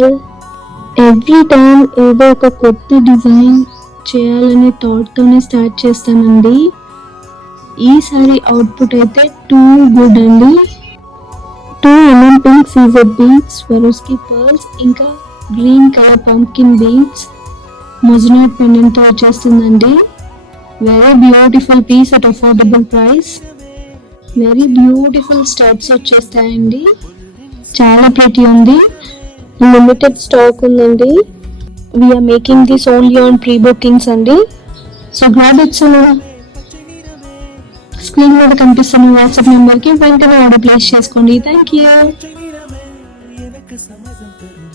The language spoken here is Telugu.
ఆల్. ఎవ్రీ టైం ఏదో ఒక కొత్త డిజైన్ చేయాలనే థాట్తోనే స్టార్ట్ చేస్తానండి. ఈసారి అవుట్పుట్ అయితే టూ గుడ్ అండి. 2 pink caesar beads, Swarovski pearls, ఇంకా green colour pumpkin beads moissanite పెండెంట్తో వచ్చేస్తుందండి. Very beautiful piece at affordable price. Very beautiful studs వచ్చేస్తాయండి. చాలా ప్రిటీ ఉంది. లిమిటెడ్ స్టాక్ ఉందండి. We're making this only on pre bookings అండి. So grab it soon. Screen మీద కనిపిస్తున్న వాట్సాప్ నెంబర్కి వెంటనే ఆర్డర్ ప్లేస్ చేసుకోండి. Thank you. எனக்கு சம்மதம் தருவே